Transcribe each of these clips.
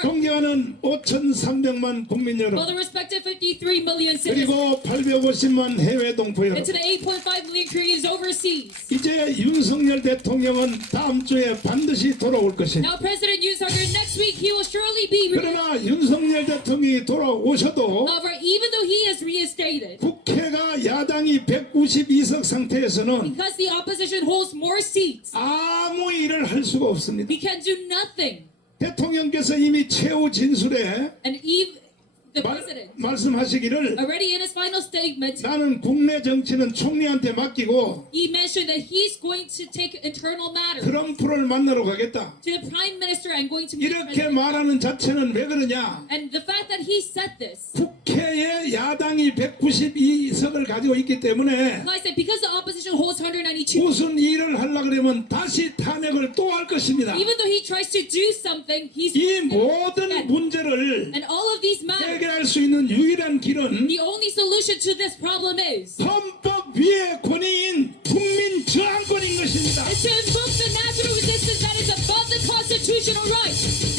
존경하는 5,300만 국민 For 여러분 the respective 53 million citizens 그리고 850만 해외 동포 and 여러분 to the 8.5 million Koreans overseas. 이제 윤석열 대통령은 다음 주에 반드시 돌아올 것입니다. Now President Yoon Suk-yeol next week he will surely be 그러나 윤석열 대통령이 돌아오셔도 However, even though he is reinstated, 국회가 야당이 192석 상태에서는 because the opposition holds more seats, 아무 일을 할 수가 없습니다. we can do nothing. 대통령께서 이미 최후 진술에 And even the president, 말씀하시기를 already in his final statement, 나는 국내 정치는 총리한테 맡기고 he mentioned that he's going to take internal matters 트럼프를 만나러 가겠다. to the prime minister and going to meet 이렇게 President. 말하는 자체는 왜 그러냐? And the fact that he said this, 국회에 야당이 192석을 가지고 있기 때문에 I said, because the opposition holds 192, 무슨 일을 하려고 그러면 다시 탄핵을 또 할 것입니다. even though he tries to do something, he's 이 모든 문제를 and all of these matters. 해결할 수 있는 유일한 길은 The only solution to this problem is 헌법 위의 권위인 국민 저항권인 것입니다. to invoke the natural resistance that is above the constitutional right.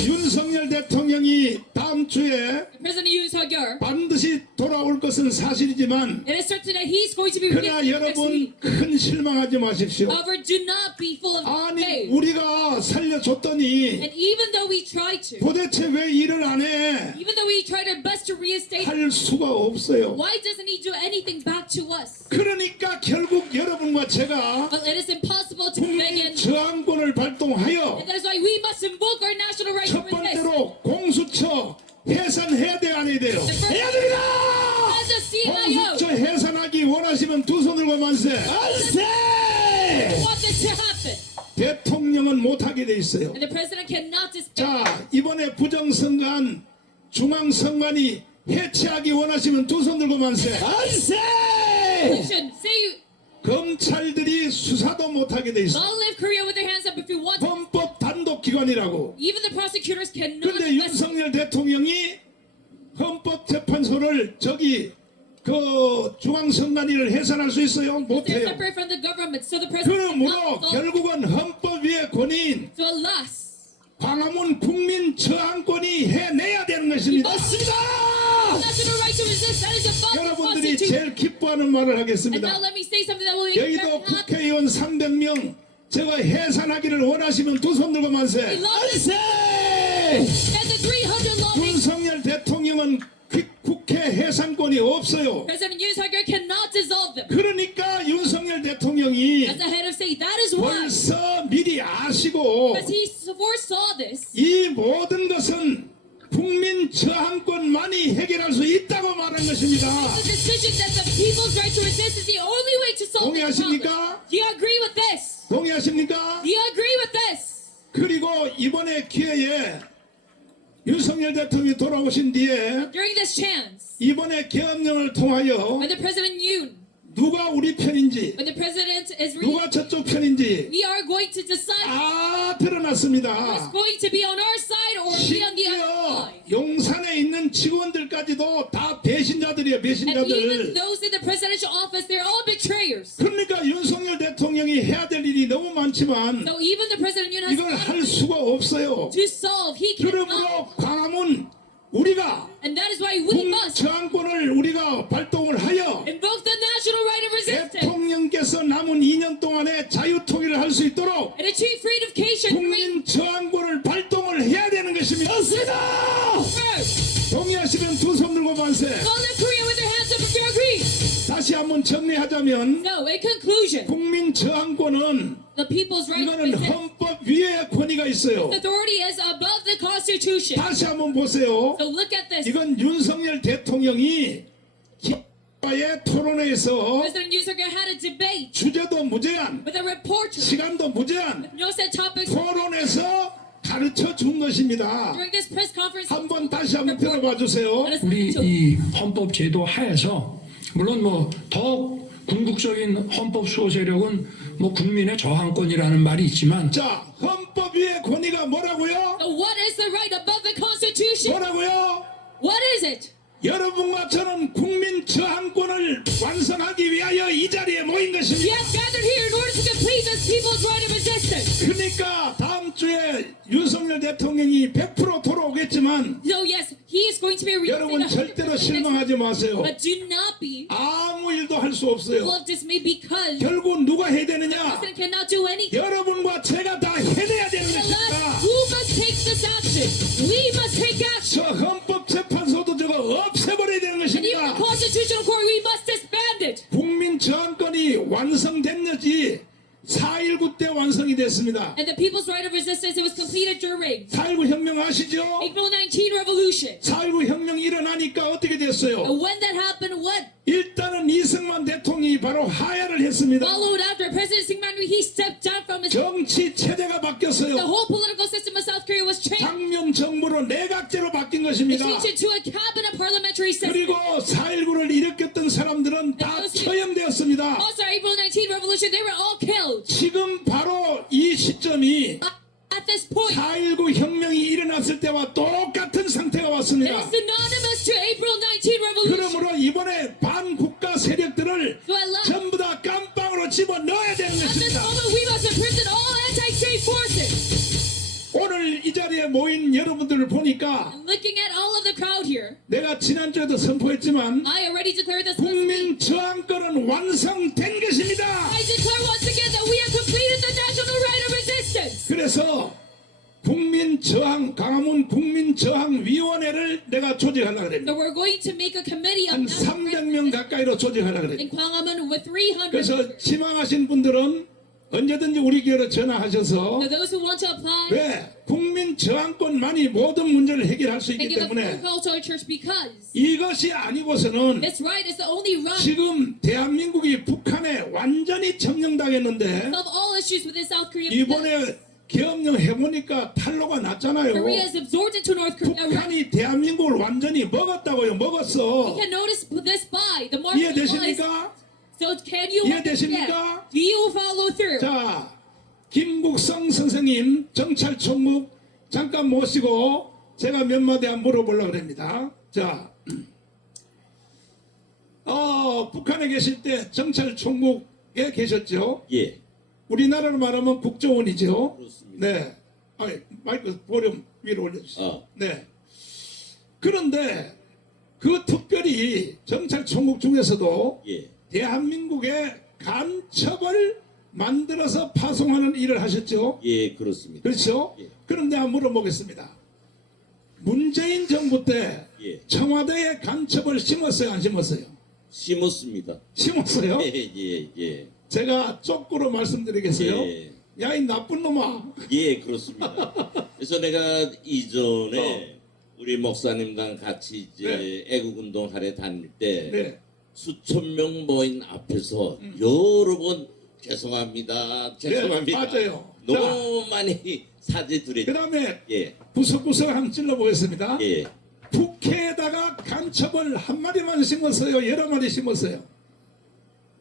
윤석열 대통령이 다음 주에 President Yoon Suk-yeol, 반드시 돌아올 것은 사실이지만 it is certain that he's going to be 그러나 released next 여러분 week. 큰 실망하지 마십시오. However, do not be full of 아니 faith. 우리가 살려줬더니 And even though we try to, 도대체 왜 일을 안 해? even though we tried our best to reinstate, 할 수가 없어요. why doesn't he do anything back to us? 그러니까 결국 여러분과 제가 Well, it is impossible to 국민 begin. 저항권을 발동하여 And that is why we must invoke our national right to 첫 resist. 번째로 공수처 해산해야 돼 안 해야 돼요? 해야 됩니다. As a CIO, 공수처 해산하기 원하시면 두 손 들고 만세. 만세! want this to happen. 대통령은 못하게 돼 있어요. And the president cannot disband. 자 이번에 부정선거한 중앙선관위 해체하기 원하시면 두 손 들고 만세. 만세! Say, 검찰들이 수사도 못하게 돼 있어. all live Korea with their hands up if you want. 헌법 단독 기관이라고. Even the prosecutors cannot. 그런데 investigate. 윤석열 대통령이 헌법재판소를 저기 그 중앙선관위를 해산할 수 있어요? They're 못해요. separate from the government, so the president 그러므로 cannot solve. 결국은 헌법 위의 권위인 So alas, 광화문 국민 저항권이 해내야 되는 것입니다. 맞습니다. national right to resist, that is above the 여러분들이 constitution. 제일 기뻐하는 말을 And now 하겠습니다. let me say something that will make you 여의도 very happy. 국회의원 300명 제가 해산하기를 원하시면 두 손 들고 만세. 만세! And the 300 lawmakers, 윤석열 대통령은 국회 해산권이 없어요. President Yoon Suk-yeol cannot dissolve them. 그러니까 윤석열 대통령이 As the head of state, that is why, 벌써 미리 아시고 because he foresaw this, 이 모든 것은 국민 저항권만이 해결할 수 있다고 말한 것입니다. the decision that the people's right to resist is the only way to solve this problem. 동의하십니까? Do you agree with this? 동의하십니까? Do you agree with this? 그리고 이번에 기회에 윤석열 대통령이 돌아오신 뒤에 During this chance, 이번에 계엄령을 통하여 when the President Yoon, 누가 우리 편인지 when the President is 누가 저쪽 편인지 we are going to decide 다 who's 드러났습니다. going to be on our side or be on the other 심지어 side. 용산에 있는 직원들까지도 다 배신자들이에요. And even 배신자들. those in the presidential office, they're all betrayers. 그러니까 윤석열 대통령이 해야 될 일이 너무 많지만 So even the President Yoon has 이걸 할 수가 없어요. to solve. He cannot. 그러므로 광화문 우리가 And that is why we 국민 must 저항권을 우리가 발동을 하여 invoke the national right of resistance 대통령께서 남은 2년 동안에 자유통일을 할 수 있도록 and achieve freedification. 국민 저항권을 발동을 해야 되는 것입니다. 맞습니다. First, 동의하시면 두 손 들고 만세. all live Korea with their hands up if you agree. 다시 한번 정리하자면 No, in conclusion, 국민 저항권은 the people's right to 이거는 resist 헌법 위에 권위가 있어요. authority is above the Constitution. 다시 한번 보세요. So look at this. 이건 윤석열 대통령이 기자와의 토론회에서 President Yoon Suk-yeol had a debate 주제도 무제한, with a reporter. 시간도 무제한 No set topics. 토론에서 가르쳐 준 것입니다. During this press conference, 한번 다시 한번 들어봐 주세요. let us 우리 listen to 이 헌법 제도 하에서 물론 뭐 더 궁극적인 헌법 수호 세력은 뭐 국민의 저항권이라는 말이 있지만 자, 헌법 위의 권위가 뭐라고요? So what is the right above the Constitution? 뭐라고요? What is it? 여러분과 저는 국민 저항권을 완성하기 위하여 이 자리에 모인 We 것입니다. have gathered here in order to complete this people's right of resistance. 그러니까 다음 주에 윤석열 대통령이 100% 돌아오게 나오겠지만 So yes, he is going to be 여러분 reinstated 100% 절대로 next 실망하지 week. 마세요. But do not be 아무 일도 할 수 없어요. full of dismay because the 결국 누가 해야 되느냐? president cannot do anything. 여러분과 제가 다 해내야 되는 Unless 것입니다. who must take this action? We must take action. 저 헌법재판소도 저거 없애버려야 되는 And even the 것입니다. Constitutional Court, we must disband it. 국민 저항권이 완성됐는지 4.19 때 완성이 됐습니다. And the people's right of resistance, it was completed during 4.19 혁명 아시죠? April 19 revolution. 4.19 혁명이 일어나니까 어떻게 됐어요? And when that happened, what 일단은 이승만 대통령이 바로 하야를 했습니다. followed after? President Syngman Rhee, he stepped down from his... 정치 체제가 The 바뀌었어요. whole political system of South Korea was changed. 당면 정부로 내각제로 바뀐 It 것입니다. changed into a cabinet parliamentary system. 그리고 4.19를 일으켰던 사람들은 다 처형되었습니다. Also, April 19 revolution, they were all killed. 지금 바로 이 시점이 At this point, 4.19 혁명이 일어났을 때와 똑같은 상태가 it 왔습니다. is synonymous to April 19 revolution. 그러므로 이번에 반국가 세력들을 So at last, 전부 다 깜빵으로 집어넣어야 되는 at this 것입니다. moment, we must imprison all anti-state forces. 오늘 이 자리에 모인 여러분들을 보니까 And looking at all of the crowd here, 내가 지난주에도 선포했지만 I already declared this last week. 국민 저항권은 완성된 것입니다. I declare once again that we have completed the national right of resistance. 그래서 국민 저항 강화문 국민 저항 위원회를 내가 조직하려고 So 그랬습니다. we're going to make a committee of 한 national right of 300명 가까이로 조직하려고 그랬습니다. in Gwanghwamun with 300 그래서 members. 지망하신 분들은 언제든지 우리 교회로 전화하셔서 So those who want to apply 왜 국민 저항권만이 모든 문제를 해결할 수 and 있기 give a phone 때문에 call to our church because 이것이 아니고서는 this right is the only right 지금 대한민국이 북한에 완전히 점령당했는데 of all issues within South Korea. Because 이번에 계엄령 해보니까 탈로가 났잖아요. Korea is absorbed into North Korea. Right? 북한이 대한민국을 완전히 먹었다고요. We 먹었어. can notice this by the market lies. 이해되십니까? So can you 이해되십니까? understand? Do you follow through? 자, 김국성 선생님 정찰총국 잠깐 모시고 제가 몇 마디 한 물어보려고 합니다. 자, 북한에 계실 때 정찰총국에 계셨죠? 예, 우리나라로 말하면 국정원이죠. 그렇습니다. 네. 아니, 마이크 볼륨 위로 올려주세요. 네. 그런데 그 특별히 정찰총국 중에서도 예, 대한민국의 간첩을 만들어서 파송하는 일을 하셨죠. 예, 그렇습니다. 그렇죠? 예. 그런데 한번 물어보겠습니다. 문재인 정부 때 예. 청와대에 간첩을 심었어요, 안 심었어요? 심었습니다. 심었어요? 예, 예, 예, 제가 쪽구로 말씀드리겠어요. 예. 야, 이 나쁜 놈아. 예, 그렇습니다. 그래서 내가 이전에 우리 목사님과 같이 이제 애국운동 하러 다닐 때 네. 수천 명 모인 앞에서 여러 번 죄송합니다, 죄송합니다. 네, 맞아요. 너무 많이 사죄 그 드렸죠. 다음에 예, 구석구석 한번 찔러보겠습니다. 예, 국회에다가 간첩을 한 마리만 심었어요? 여러 마리 심었어요?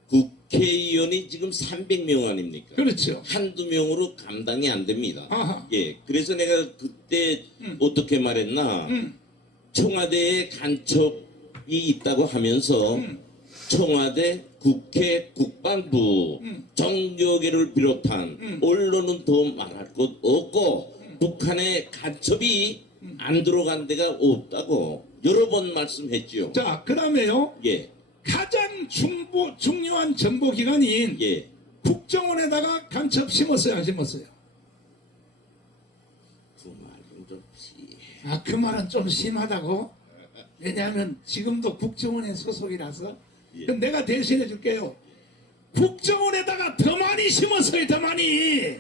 국회의원이 지금 300명 아닙니까? 그렇죠. 한두 명으로 감당이 안 됩니다. 아하. 예, 그래서 내가 그때 어떻게 말했나? 청와대에 간첩이 있다고 하면서 청와대, 국회, 국방부, 정교계를 비롯한 언론은 더 말할 것 없고 북한에 간첩이 안 들어간 데가 없다고 여러 번 말씀했죠. 자, 그 다음에요. 예, 가장 중요한 정보기관인 예. 국정원에다가 간첩 심었어요, 안 심었어요? 그 말은 좀 아, 그 말은 좀 심하다고? 왜냐하면 지금도 국정원에 소속이라서. 예. 그럼 내가 대신해 줄게요. 국정원에다가 더 많이 심었어요, 더 많이.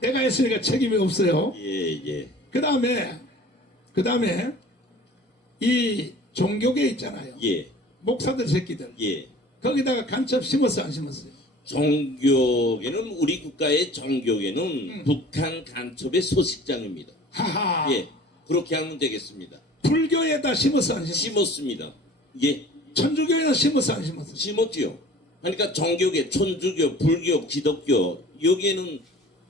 내가 했으니까 책임이 없어요. 예, 예, 그 다음에 이 종교계 있잖아요. 예, 목사들 새끼들. 예. 거기다가 간첩 심었어요, 안 심었어요? 정교계는 우리 국가의 정교계는 북한 간첩의 소식장입니다. 하하. 예, 그렇게 하면 되겠습니다. 불교에다 심었어, 안 심었어요? 심었습니다. 예, 천주교에다 심었어, 안 심었어요? 심었지요. 그러니까 정교계, 천주교, 불교, 기독교 여기에는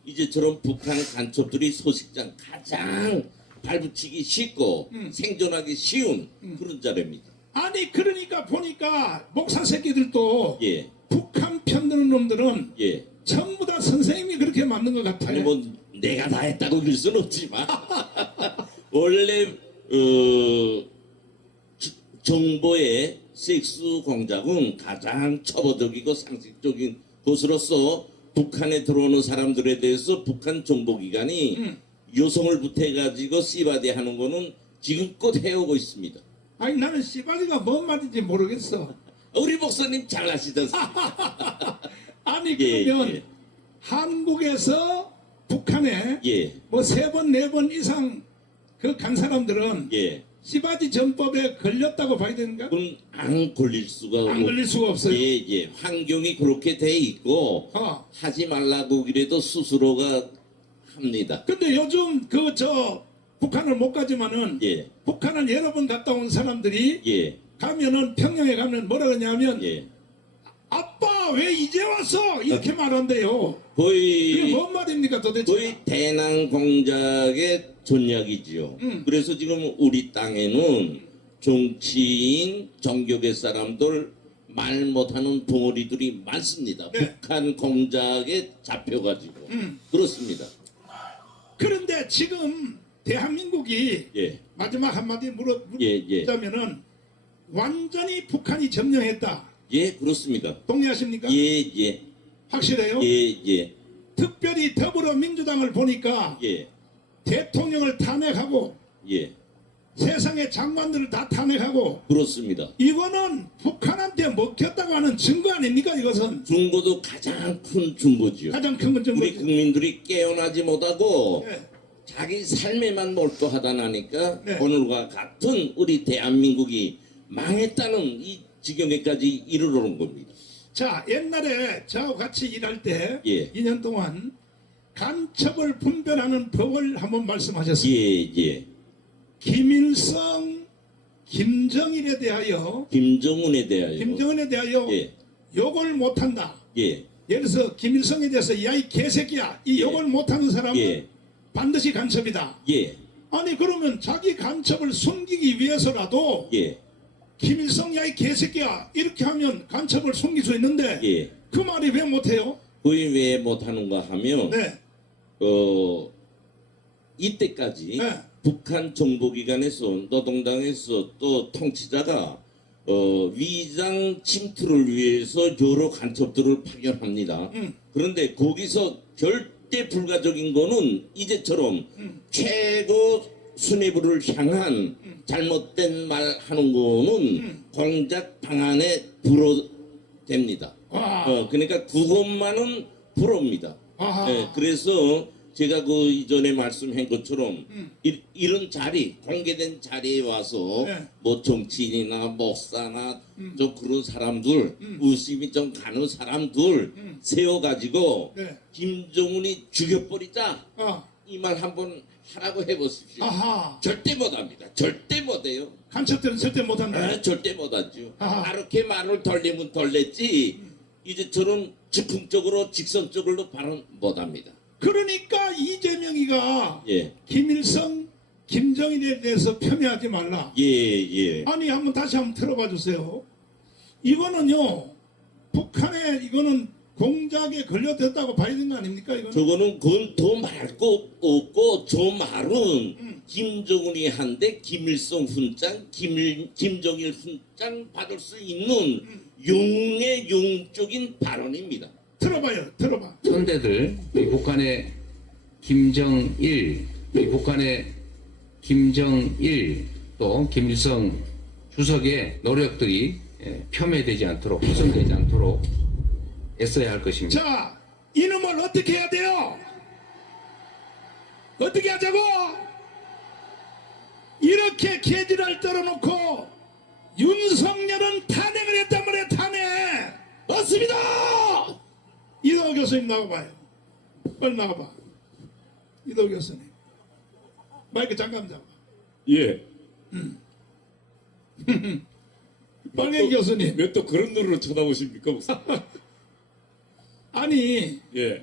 이제 저런 북한 간첩들이 소식장 가장 발붙이기 쉽고 생존하기 쉬운 그런 자리입니다. 아니, 그러니까 보니까 목사 새끼들도 예, 북한 편드는 놈들은 예. 전부 다 선생님이 그렇게 만든 것 아니 같아요. 뭐 내가 다 했다고 그럴 수는 없지만 원래 정보의 섹스 공작은 가장 처벌적이고 상식적인 것으로서 북한에 들어오는 사람들에 대해서 북한 정보기관이 여성을 부태가지고 씨바디 하는 거는 지금껏 해오고 있습니다. 아니 나는 씨바디가 뭔 말인지 모르겠어. 우리 목사님 잘 아시잖습니까? 아니 예, 그러면 예. 한국에서 북한에 예, 뭐 3번 4번 이상 그 간 사람들은 예. 씨바디 전법에 걸렸다고 봐야 되는가? 그럼 안 걸릴 수가 안 걸릴 수가 없어요. 예, 예. 환경이 그렇게 돼 있고 하지 말라고 그래도 스스로가 합니다. 근데 요즘 그 북한을 못 가지만은 예, 북한을 여러 번 갔다 온 사람들이 예, 가면은 평양에 가면 뭐라 그러냐면 예. 아빠 왜 이제 왔어 이렇게 말한대요. 그게 거의 뭔 말입니까 도대체? 거의 대남 공작의 전략이지요. 그래서 지금 우리 땅에는 정치인, 정교계 사람들 말 못하는 덩어리들이 많습니다. 네. 북한 공작에 잡혀가지고 그렇습니다. 그런데 지금 대한민국이 예, 마지막 한마디 예, 예. 물었다면은 완전히 북한이 점령했다. 예, 그렇습니다. 동의하십니까? 예, 예, 확실해요? 예, 예, 특별히 더불어민주당을 보니까 예, 대통령을 탄핵하고 예, 세상의 장관들을 다 탄핵하고 그렇습니다. 이거는 북한한테 먹혔다고 하는 증거 아닙니까? 이것은 중고도 가장 큰 중고지요. 가장 큰 건 증거. 우리 국민들이 깨어나지 못하고 네. 자기 삶에만 몰두하다 나니까 네. 오늘과 같은 우리 대한민국이 망했다는 이 지경에까지 이르러는 겁니다. 자, 옛날에 저하고 같이 일할 때 예. 2년 동안 간첩을 분별하는 법을 한번 말씀하셨습니다. 예, 예. 김일성, 김정일에 대하여 김정은에 대하여. 김정은에 대하여 예, 욕을 못한다. 예, 예를 들어서 김일성에 대해서 야 이 개새끼야 이 욕을 못하는 사람은 예, 반드시 간첩이다. 예, 아니 그러면 자기 간첩을 숨기기 위해서라도 예, 김일성 야 이 개새끼야 이렇게 하면 간첩을 숨길 수 있는데 예. 그 말이 왜 못해요? 거의 왜 못하는가 하면 네, 이때까지 네. 북한 정보기관에서 노동당에서 또 통치자가 위장 침투를 위해서 여러 간첩들을 파견합니다. 그런데 거기서 절대 불가적인 거는 이제처럼 최고 수뇌부를 향한 잘못된 말 하는 거는 공작 방안에 불어됩니다. 와, 그러니까 그것만은 불어입니다. 아하. 네, 그래서 제가 그 이전에 말씀한 것처럼 이런 자리, 공개된 자리에 와서 네. 뭐 정치인이나 목사나 좀 그런 사람들, 의심이 좀 가는 사람들 세워가지고 네. 김정은이 죽여버리자 이 말 한번 하라고 해보십시오. 아하. 절대 못합니다. 절대 못해요. 간첩들은 절대 못한다. 아, 절대 못하죠. 아하. 그렇게 말을 돌리면 돌렸지 이제처럼 즉흥적으로 직선적으로 발언 못합니다. 그러니까 이재명이가 예, 김일성, 김정일에 대해서 폄훼하지 말라. 예, 예. 아니 한번 다시 한번 들어봐 주세요. 이거는요 북한에 이거는 공작에 걸려들었다고 봐야 되는 거 아닙니까? 이거는 저거는 그건 더 말 거 없고 저 말은 김정은이 한데 김일성 훈장, 김정일 훈장 받을 수 있는 용의 용적인 발언입니다. 들어봐요. 들어봐. 선대들, 이 북한의 김정일, 이 북한의 김정일 또 김일성 주석의 노력들이 폄훼되지 않도록 훼손되지 않도록 애써야 할 것입니다. 자, 이놈을 어떻게 해야 돼요? 어떻게 하자고? 이렇게 개지를 떨어놓고 윤석열은 탄핵을 했단 말이에요. 탄핵. 맞습니다. 이도 교수님 나와봐요. 빨리 나와봐. 이도 교수님. 마이크 잠깐 잡아. 예. 빨리 교수님. 왜 또 그런 눈으로 쳐다보십니까, 목사님? 아니 예,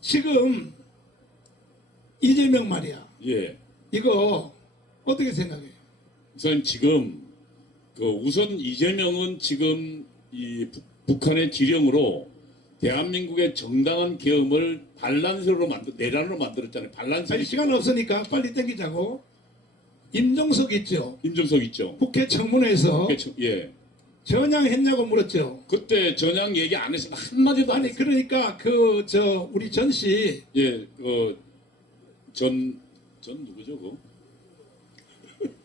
지금 이재명 말이야. 예. 이거 어떻게 생각해? 우선 지금 우선 이재명은 지금 이 북한의 지령으로 대한민국의 정당한 계엄을 내란으로 만들었잖아요. 아니, 시간 없으니까 빨리 땡기자고. 임종석 있죠. 임종석 있죠. 국회 청문회에서 예. 전향했냐고 물었죠. 그때 전향 얘기 안 했으면 한마디도 안 아니 했어요. 그러니까 우리 전 씨 예. 전 누구죠? 그거?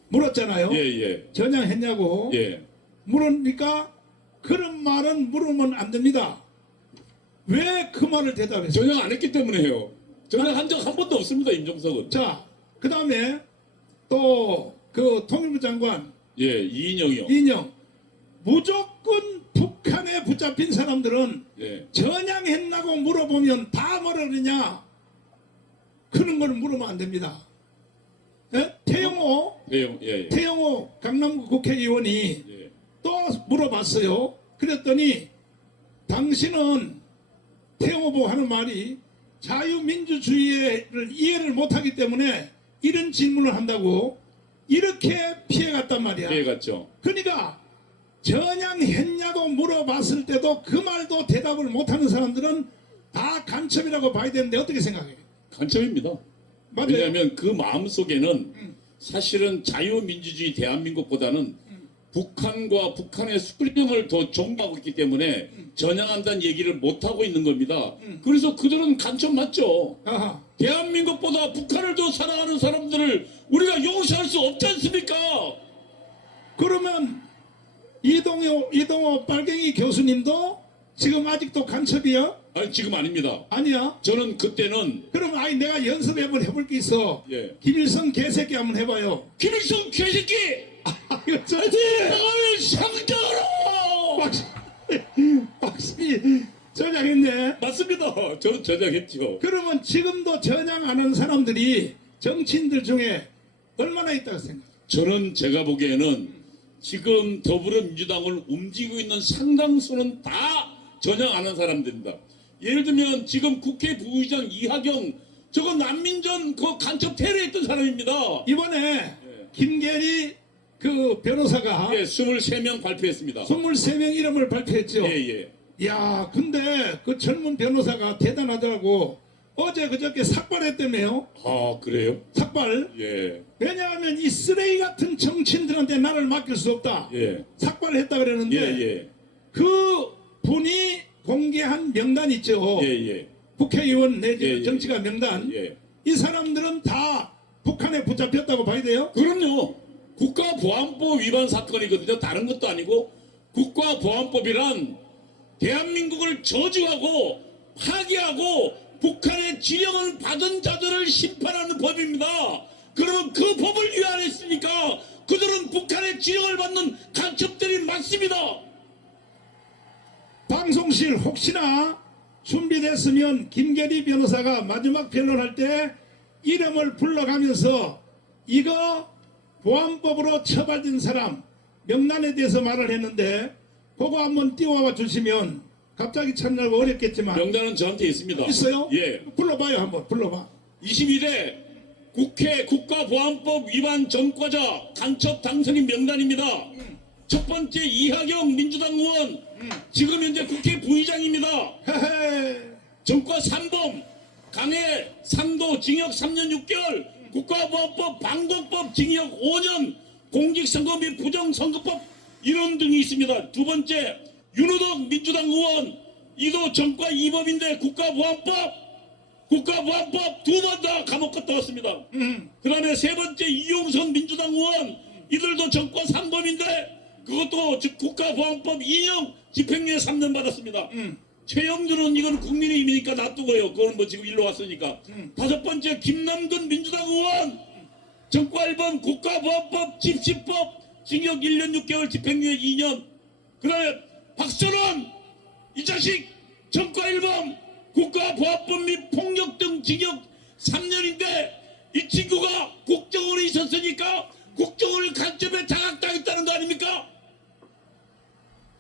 물었잖아요. 예. 전향했냐고. 예. 물으니까 그런 말은 물으면 안 됩니다. 왜 그 말을 대답했어요? 전향 안 했기 때문에 해요. 전향한 적 한 번도 없습니다. 임종석은. 자, 그 다음에 또 그 통일부 장관 예. 이인영이요. 인영 무조건 북한에 붙잡힌 사람들은 예. 전향했냐고 물어보면 다 뭐라 그러냐 그런 걸 물으면 안 됩니다. 예? 태영호 강남구 국회의원이 예. 또 물어봤어요. 그랬더니 당신은 태영호 보고 하는 말이 자유민주주의를 이해를 못하기 때문에 이런 질문을 한다고 이렇게 피해갔단 말이야. 피해갔죠. 그러니까 전향했냐고 물어봤을 때도 그 말도 대답을 못하는 사람들은 다 간첩이라고 봐야 되는데 어떻게 생각해요? 간첩입니다. 맞아요. 왜냐하면 그 마음 속에는 사실은 자유민주주의 대한민국보다는 북한과 북한의 수령을 더 존경하고 있기 때문에 전향한다는 얘기를 못하고 있는 겁니다. 그래서 그들은 간첩 맞죠. 아하. 대한민국보다 북한을 더 사랑하는 사람들을 우리가 용서할 수 없지 않습니까? 그러면 이동호 빨갱이 교수님도 지금 아직도 간첩이야? 아니 지금 아닙니다. 아니야. 저는 그때는 그럼 아니 내가 연습 한번 해볼 게 있어. 예. 김일성 개새끼 한번 해봐요. 김일성 개새끼 이거 저 나를 상장하라. 확실히 전향했네. 맞습니다. 저는 전향했죠. 그러면 지금도 전향 안 하는 사람들이 정치인들 중에 얼마나 있다고 생각해요? 저는 제가 보기에는 지금 더불어민주당을 움직이고 있는 상당수는 다 전향 안 한 사람들입니다. 예를 들면 지금 국회 부의장 이하경 저거 난민전 그 간첩 테러했던 사람입니다. 이번에 김계리 그 변호사가 예, 23명 발표했습니다. 23명 이름을 발표했죠. 예. 야, 근데 그 젊은 변호사가 대단하더라고. 어제 그저께 삭발했다며요. 아, 그래요? 삭발. 예. 왜냐하면 이 쓰레기 같은 정치인들한테 나를 맡길 수 없다. 예. 삭발을 했다 그러는데 예. 그 분이 공개한 명단 있죠. 예. 국회의원 내지 예. 정치가 명단. 예. 이 사람들은 다 북한에 붙잡혔다고 봐야 돼요. 그럼요. 국가보안법 위반 사건이거든요. 다른 것도 아니고 국가보안법이란 대한민국을 저주하고 파괴하고 북한의 지령을 받은 자들을 심판하는 법입니다. 그러면 그 법을 위반했으니까 그들은 북한의 지령을 받는 간첩들이 맞습니다. 방송실 혹시나 준비됐으면 김계리 변호사가 마지막 변론할 때 이름을 불러가면서 이거 보안법으로 처벌된 사람 명단에 대해서 말을 했는데 그거 한번 띄워봐 주시면 갑자기 참여하기 어렵겠지만 명단은 저한테 있습니다. 있어요? 예. 불러봐요. 한번 불러봐. 21회 국회 국가보안법 위반 전과자 간첩 당선인 명단입니다. 첫 번째 이하경 민주당 의원 지금 현재 국회 부의장입니다. 헤헤. 전과 3범 강해 3도 징역 3년 6개월 국가보안법 방공법 징역 5년 공직선거 및 부정선거법 이런 등이 있습니다. 두 번째 윤호덕 민주당 의원 이도 전과 2범인데 국가보안법 두 번 다 감옥 갔다 왔습니다. 그 다음에 세 번째 이용선 민주당 의원 이들도 전과 3범인데 그것도 즉 국가보안법 2년 집행유예 3년 받았습니다. 최영준은 이건 국민의힘이니까 놔두고요. 그건 뭐 지금 일로 왔으니까. 다섯 번째 김남근 민주당 의원 전과 1번 국가보안법 집시법 징역 1년 6개월 집행유예 2년. 그 다음에 박선원 이 자식 전과 1번 국가보안법 및 폭력 등 징역 3년인데 이 친구가 국정원에 있었으니까 국정원을 간첩에 장악당했다는 거 아닙니까?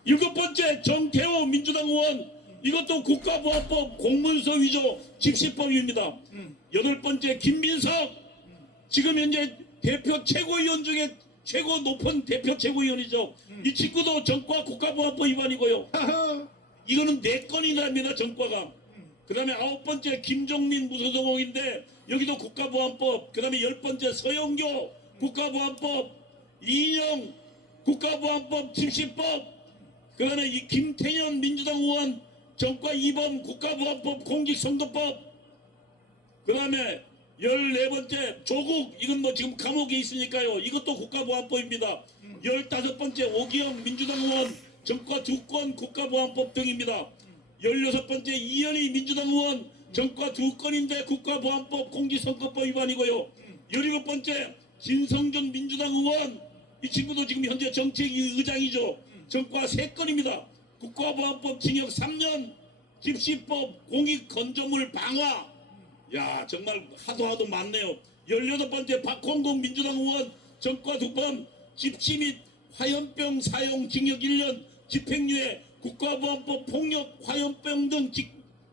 일곱 번째 정태호 민주당 의원 이것도 국가보안법 공문서 위조 집시법입니다. 여덟 번째 김민석 지금 현재 대표 최고위원 중에 최고 높은 대표 최고위원이죠. 이 친구도 전과 국가보안법 위반이고요. 하하. 이거는 4건이랍니다, 전과가. 그 다음에 9번째 김종민 무소속인데 여기도 국가보안법, 그 다음에 10번째 서영교 국가보안법, 이인영 국가보안법 집시법, 그 다음에 이 김태년 민주당 의원 전과 2번 국가보안법 공직선거법, 그 다음에 14번째 조국, 이건 뭐 지금 감옥에 있으니까요, 이것도 국가보안법입니다. 15번째 오기영 민주당 의원 전과 2건 국가보안법 등입니다. 16번째 이현희 민주당 의원 전과 2건인데 국가보안법 공직선거법 위반이고요. 17번째 진성준 민주당 의원, 이 친구도 지금 현재 정책의장이죠. 전과 3건입니다. 국가보안법 징역 3년, 집시법, 공익건조물 방화. 야, 정말 하도 많네요. 18번째 박홍근 민주당 의원 전과 2건, 집시 및 화염병 사용 징역 1년, 집행유예, 국가보안법 폭력 화염병 등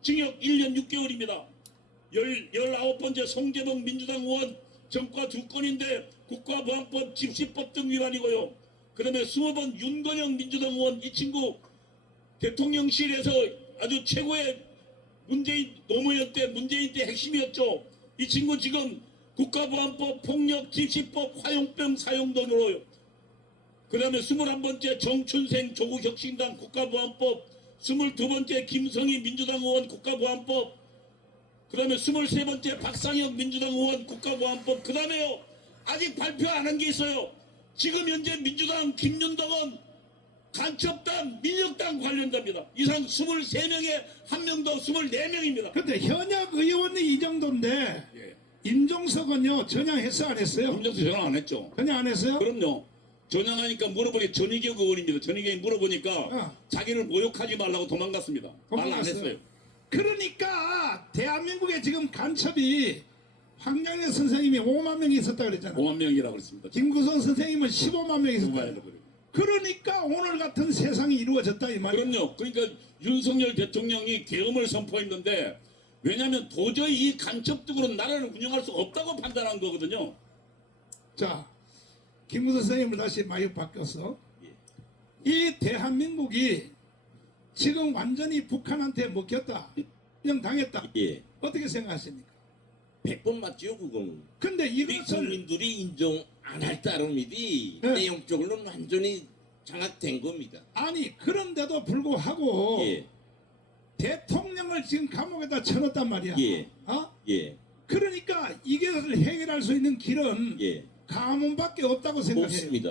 징역 1년 6개월입니다. 19번째 송재봉 민주당 의원 전과 2건인데 국가보안법 집시법 등 위반이고요. 그 다음에 20번 윤건영 민주당 의원, 이 친구 대통령실에서 아주 최고의 문재인 노무현 때 문재인 때 핵심이었죠. 이 친구 지금 국가보안법 폭력 집시법 화용병 사용 등으로요. 그 다음에 21번째 정춘생 조국혁신당 국가보안법, 22번째 김성희 민주당 의원 국가보안법, 그 다음에 23번째 박상혁 민주당 의원 국가보안법, 그 다음에요 아직 발표 안 한 게 있어요. 지금 현재 민주당 김윤덕은 간첩단 민혁당 관련자입니다. 이상 23명에 한 명 더 24명입니다. 근데 현역 의원이 이 정도인데 예. 임종석은요 전향했어 안 했어요? 김정수 전화 안 했죠. 전향 안 했어요? 그럼요. 전향하니까 물어보니 전희경 의원입니다. 전희경이 물어보니까 어. 자기를 모욕하지 말라고 도망갔습니다. 말 안 도망갔어요. 했어요. 그러니까 대한민국에 지금 간첩이 황영래 선생님이 5만 명이 있었다 그랬잖아요. 5만 명이라고 그랬습니다. 김구선 선생님은 15만 명이 있었다. 그래요. 그러니까 오늘 같은 세상이 이루어졌다 이 말이에요. 그럼요. 그러니까 윤석열 대통령이 계엄을 선포했는데 왜냐하면 도저히 이 간첩 등으로 나라를 운영할 수 없다고 판단한 거거든요. 자, 김구선 선생님을 다시 마이크 바뀌어서 이 대한민국이 지금 완전히 북한한테 먹혔다, 인정당했다. 예. 어떻게 생각하십니까? 100번 맞죠, 그거는. 근데 우리 이것을 국민들이 인정 안 할 따름이지 네. 내용적으로는 완전히 장악된 겁니다. 아니 그런데도 불구하고 예, 대통령을 지금 감옥에다 쳐넣었단 말이야. 예. 어? 예, 그러니까 이것을 해결할 수 있는 길은 예. 가문밖에 없다고 생각해요. 없습니다.